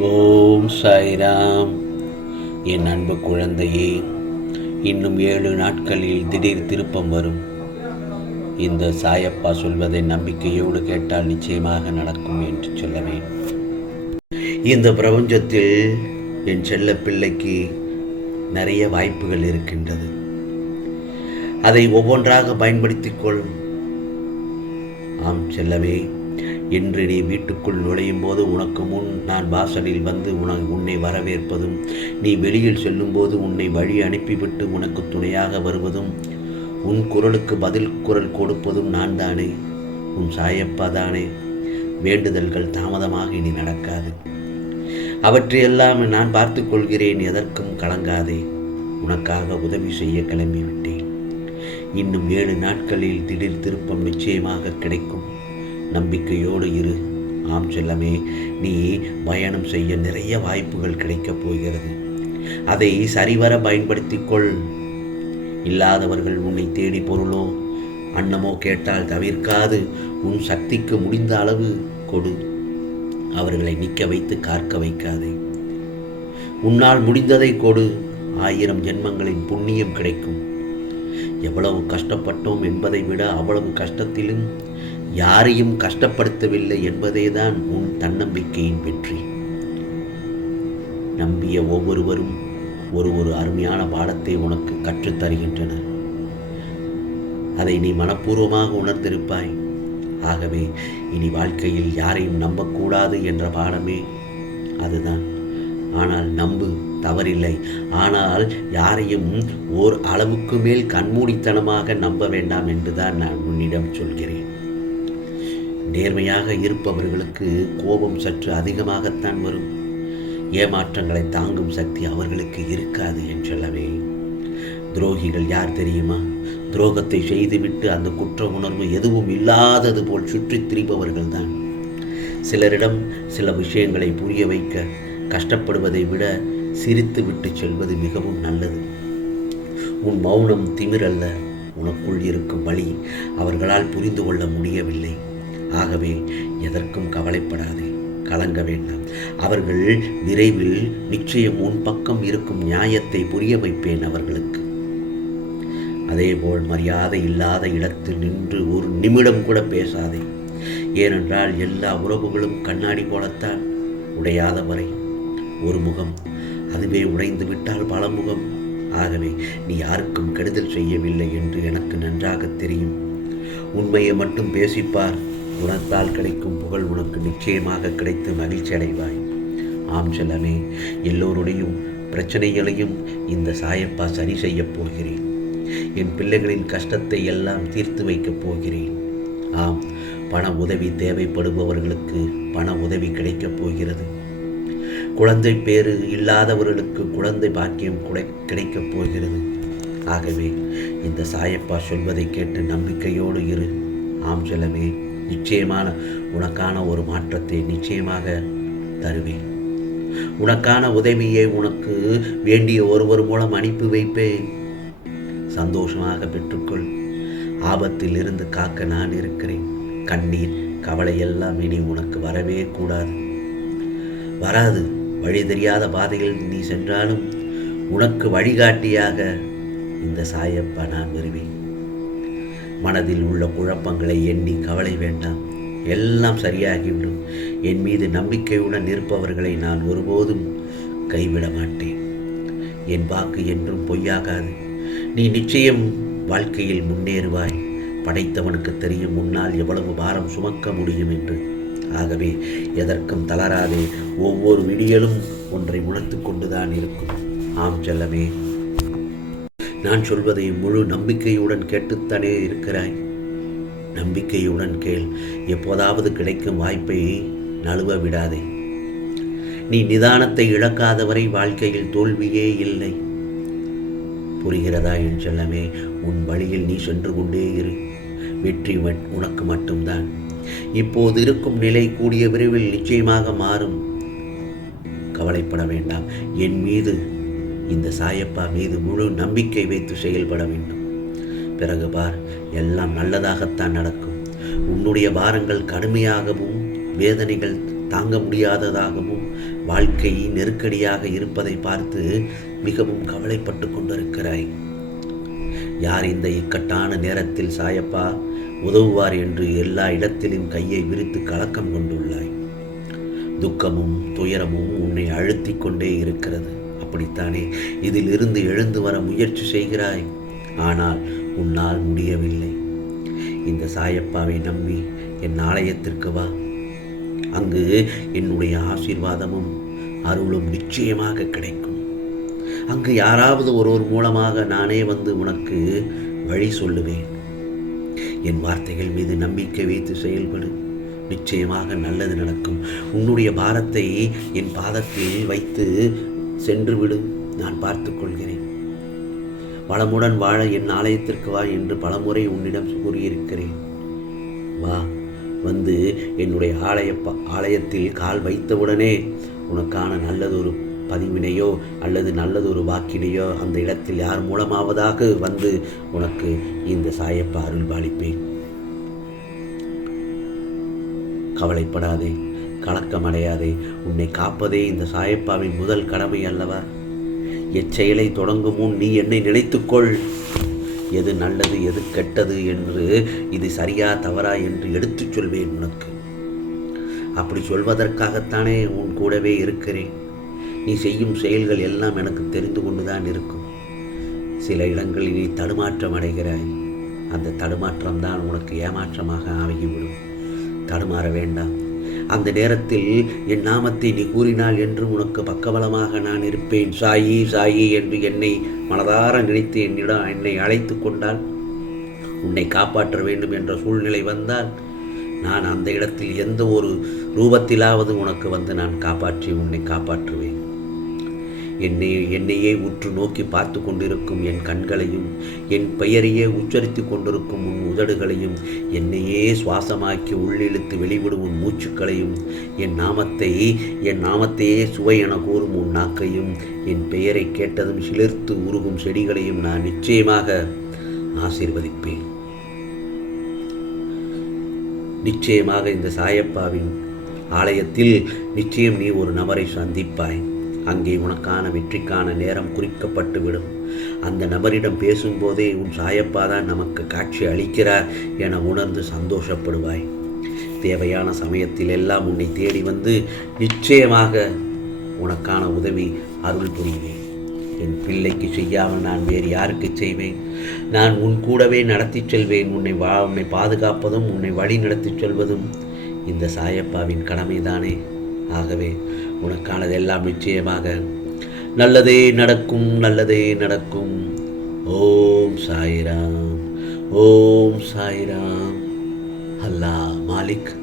ஓம் சாய்ராம். என் அன்பு குழந்தையே இன்னும் ஏழு நாட்களில் திடீர் திருப்பம் வரும். இந்த சாயப்பா சொல்வதை நம்பிக்கையோடு கேட்டால் நிச்சயமாக நடக்கும் என்று சொல்லவேன். இந்த பிரபஞ்சத்தில் என் செல்ல பிள்ளைக்கு நிறைய வாய்ப்புகள் இருக்கின்றது. அதை ஒவ்வொன்றாக பயன்படுத்திக் கொள். ஆம் செல்லவே இன்று நீ வீட்டுக்குள் நுழையும் போது உனக்கு முன் நான் வாசலில் வந்து உன உன்னை வரவேற்பதும் நீ வெளியில் செல்லும்போது உன்னை வழி அனுப்பிவிட்டு உனக்கு துணையாக வருவதும் உன் குரலுக்கு பதில் குரல் கொடுப்பதும் நான் தானே உன் சாயப்பா தானே. வேண்டுதல்கள் தாமதமாக இனி நடக்காது. அவற்றையெல்லாம் நான் பார்த்து கொள்கிறேன் எதற்கும் கலங்காதே. உனக்காக உதவி செய்ய கிளம்பிவிட்டேன். இன்னும் ஏழு நாட்களில் திடீர் திருப்பம் நிச்சயமாக கிடைக்கும். நம்பிக்கையோடு இரு. ஆம் செல்லமே நீ பயணம் செய்ய நிறைய வாய்ப்புகள் கிடைக்கப் போகிறது. அதை சரிவர பயன்படுத்திக் கொள் இல்லாதவர்கள் உன்னை தேடி பொருளோ அன்னமோ கேட்டால் தவிர்க்காது. உன் சக்திக்கு முடிந்த அளவு கொடு. அவர்களை நிற்க வைத்து காக்க வைக்காதே. உன்னால் முடிந்ததை கொடு. ஆயிரம் ஜென்மங்களின் புண்ணியம் கிடைக்கும். எவ்வளவு கஷ்டப்பட்டோம் என்பதை விட அவ்வளவு கஷ்டத்திலும் யாரையும் கஷ்டப்படுத்தவில்லை என்பதேதான் உன் தன்னம்பிக்கையின் வெற்றி. நம்பிய ஒவ்வொருவரும் ஒரு ஒரு அருமையான பாடத்தை உனக்கு கற்றுத் தருகின்றனர். அதை நீ மனப்பூர்வமாக உணர்ந்திருப்பாய். ஆகவே இனி வாழ்க்கையில் யாரையும் நம்பக்கூடாது என்ற பாடமே அதுதான். ஆனால் நம்பு தவறில்லை. ஆனால் யாரையும் ஓர் அளவுக்கு மேல் கண்மூடித்தனமாக நம்ப வேண்டாம் என்றுதான் நான் உன்னிடம் சொல்கிறேன். நேர்மையாக இருப்பவர்களுக்கு கோபம் சற்று அதிகமாகத்தான் வரும். ஏமாற்றங்களை தாங்கும் சக்தி அவர்களுக்கு இருக்காது என்றளவே துரோகிகள் யார் தெரியுமா? துரோகத்தை செய்துவிட்டு அந்த குற்ற உணர்வு எதுவும் இல்லாதது போல் சுற்றித் திரிபவர்கள்தான். சிலரிடம் சில விஷயங்களை புரிய வைக்க கஷ்டப்படுவதை விட சிரித்து விட்டு செல்வது மிகவும் நல்லது. உன் மௌனம் திமிரல்ல. உனக்குள் இருக்கும் வழி அவர்களால் புரிந்து கொள்ள முடியவில்லை. ஆகவே எதற்கும் கவலைப்படாதே கலங்க வேண்டாம். அவர்கள் விரைவில் நிச்சயம் உன் பக்கம் இருக்கும் நியாயத்தை புரிய வைப்பேன் அவர்களுக்கு. அதேபோல் மரியாதை இல்லாத இடத்தில் நின்று ஒரு நிமிடம் கூட பேசாதே. ஏனென்றால் எல்லா உறவுகளும் கண்ணாடி போலத்தான் உடையாத வரை. ஒரு முகம் அதுவே உடைந்து விட்டால் பல முகம். ஆகவே நீ யாருக்கும் கெடுதல் செய்யவில்லை என்று எனக்கு நன்றாக தெரியும். உண்மையை மட்டும் பேசிப்பார். குணத்தால் கிடைக்கும் புகழ் உனக்கு நிச்சயமாக கிடைத்து மகிழ்ச்சி அடைவாய். ஆம் செல்லமே எல்லோருடையும் பிரச்சனைகளையும் இந்த சாயப்பா சரி செய்யப் போகிறேன். என் பிள்ளைகளின் கஷ்டத்தை எல்லாம் தீர்த்து வைக்கப் போகிறேன். ஆம் பண உதவி தேவைப்படுபவர்களுக்கு பண உதவி கிடைக்கப் போகிறது. குழந்தை பேறு இல்லாதவர்களுக்கு குழந்தை பாக்கியம் கிடைக்கப் போகிறது. ஆகவே இந்த சாயப்பா சொல்வதை கேட்டு நம்பிக்கையோடு இரு. ஆம் செல்லவே நிச்சயமான உனக்கான ஒரு மாற்றத்தை நிச்சயமாக தருவேன். உனக்கான உதவியை உனக்கு வேண்டிய ஒருவர் மூலம் அனுப்பி வைப்பேன். சந்தோஷமாக பெற்றுக்கொள். ஆபத்தில் இருந்து காக்க நான் இருக்கிறேன். கண்ணீர் கவலை எல்லாம் இனி உனக்கு வரவே கூடாது. வராது. வழி தெரியாத பாதையில் நீ சென்றாலும் உனக்கு வழிகாட்டியாக இந்த சாயப்பா நான் வருவேன். மனதில் உள்ள குழப்பங்களை எண்ணி கவலை வேண்டாம். எல்லாம் சரியாகிவிடும். என் மீது நம்பிக்கையுடன் இருப்பவர்களை நான் ஒருபோதும் கைவிட மாட்டேன். என் வாக்கு என்றும் பொய்யாகாது. நீ நிச்சயம் வாழ்க்கையில் முன்னேறுவாய். படைத்தவனுக்கு தெரியும் முன்னால் எவ்வளவு பாரம் சுமக்க முடியும் என்று. ஆகவே எதற்கும் தளராதே. ஒவ்வொரு விடியலும் ஒன்றை உணர்த்து கொண்டுதான் இருக்கும். ஆம் செல்லமே. நான் சொல்வதை முழு நம்பிக்கையுடன் கேட்டுத்தானே இருக்கிறாய். நம்பிக்கையுடன் கேள் எப்போதாவது கிடைக்கும் வாய்ப்பை நழுவ விடாதே. நீ நிதானத்தை இழக்காதவரை வாழ்க்கையில் தோல்வியே இல்லை. புரிகிறதா என் செல்லமே? உன் வழியில் நீ சென்று கொண்டே இரு. வெற்றி உனக்கு மட்டும்தான். இப்போது இருக்கும் நிலை கூடிய விரைவில் நிச்சயமாக மாறும். கவலைப்பட வேண்டாம். என் மீது இந்த சாயப்பா மீது முழு நம்பிக்கை வைத்து செயல்பட வேண்டும். பிறகு பார் எல்லாம் நல்லதாகத்தான் நடக்கும். உன்னுடைய பாரங்கள் கடுமையாகவும் வேதனைகள் தாங்க முடியாததாகவும் வாழ்க்கை நெருக்கடியாக இருப்பதை பார்த்து மிகவும் கவலைப்பட்டு கொண்டிருக்கிறாய். யார் இந்த இக்கட்டான நேரத்தில் சாயப்பா உதவுவார் என்று எல்லா இடத்திலும் கையை விரித்து கலக்கம் கொண்டுள்ளாய். துக்கமும் துயரமும் உன்னை அழுத்தி கொண்டே இருக்கிறது. அப்படித்தானே? இதிலிருந்து எழுந்து வர முயற்சி செய்கிறாய். ஆனால் உன்னால் முடியவில்லை. இந்த சாயப்பாவை நம்பி என் ஆலயத்திற்கு வா. அங்கு என்னுடைய ஆசீர்வாதமும் அருளும் நிச்சயமாக கிடைக்கும். அங்கு யாராவது ஒருவர் மூலமாக நானே வந்து உனக்கு வழி சொல்லுவேன். என் வார்த்தைகள் மீது நம்பிக்கை வைத்து செயல்படு. நிச்சயமாக நல்லது நடக்கும். உன்னுடைய பாரத்தை என் பாதத்தில் வைத்து சென்று விடு நான் பார்த்து கொள்கிறேன். வளமுடன் வாழ என் ஆலயத்திற்கு வா என்று பலமுறை உன்னிடம் கூறியிருக்கிறேன். வா வந்து என்னுடைய ஆலய ஆலயத்தில் கால் வைத்தவுடனே உனக்கான நல்லதொரு பதிவினையோ அல்லது நல்லதொரு வாக்கினையோ அந்த இடத்தில் யார் மூலமாவதாக வந்து உனக்கு இந்த சாயப்பா அருள்பாலிப்பேன். கவலைப்படாதே. கலக்கமடையாதே. உன்னை காப்பதே இந்த சாயப்பாவின் முதல் கடமை அல்லவா? எச்செயலை தொடங்கும் முன் நீ என்னை நினைத்துக்கொள். எது நல்லது எது கெட்டது என்று இது சரியா தவறா என்று எடுத்துச் சொல்வேன் உனக்கு. அப்படி சொல்வதற்காகத்தானே உன் கூடவே இருக்கிறேன். நீ செய்யும் செயல்கள் எல்லாம் எனக்கு தெரிந்து கொண்டுதான் இருக்கும். சில இடங்களில் நீ தடுமாற்றம் அடைகிறாய். அந்த தடுமாற்றம் தான் உனக்கு ஏமாற்றமாக ஆகிவிடும். தடுமாற வேண்டாம். அந்த நேரத்தில் என் நாமத்தை நீ கூறினாள் என்று உனக்கு பக்கபலமாக நான் இருப்பேன். சாயி சாயி என்று என்னை மனதார நினைத்து என்னிடம் என்னை அழைத்து கொண்டால் உன்னை காப்பாற்ற வேண்டும் என்ற சூழ்நிலை வந்தால் நான் அந்த இடத்தில் எந்த ஒரு ரூபத்திலாவது உனக்கு வந்து நான் காப்பாற்றி உன்னை காப்பாற்றுவேன். என்னை என்னையே உற்று நோக்கி பார்த்து கொண்டிருக்கும் என் கண்களையும் என் பெயரையே உச்சரித்து கொண்டிருக்கும் உன் உதடுகளையும் என்னையே சுவாசமாக்கி உள்ளிழுத்து வெளிவிடும் உன் மூச்சுக்களையும் என் நாமத்தை என் நாமத்தையே சுவை என கூறும் உன் நாக்கையும் என் பெயரை கேட்டதும் சிலிர்த்து உருகும் செடிகளையும் நான் நிச்சயமாக ஆசீர்வதிப்பேன். நிச்சயமாக இந்த சாயப்பாவின் ஆலயத்தில் நிச்சயம் நீ ஒரு நபரை சந்திப்பாய். அங்கே உனக்கான வெற்றிக்கான நேரம் குறிக்கப்பட்டு விடும் அந்த நபரிடம் பேசும்போதே உன் சாயப்பா தான் நமக்கு காட்சி அளிக்கிறார் என உணர்ந்து சந்தோஷப்படுவாய். தேவையான சமயத்தில் எல்லாம் உன்னை தேடி வந்து நிச்சயமாக உனக்கான உதவி அருள் புரிவேன். என் பிள்ளைக்கு செய்யாமல் நான் வேறு யாருக்கு செய்வேன்? நான் உன் கூடவே நடத்தி செல்வேன். உன்னை வா உன்னை பாதுகாப்பதும் உன்னை வழி நடத்தி செல்வதும் இந்த சாயப்பாவின் கடமைதானே? ஆகவே உனக்கானதெல்லாம் நிச்சயமாக. நல்லதே நடக்கும் நல்லதே நடக்கும். ஓம் சாய்ராம் ஓம் சாய்ராம். அல்லாஹ் மாலிக்.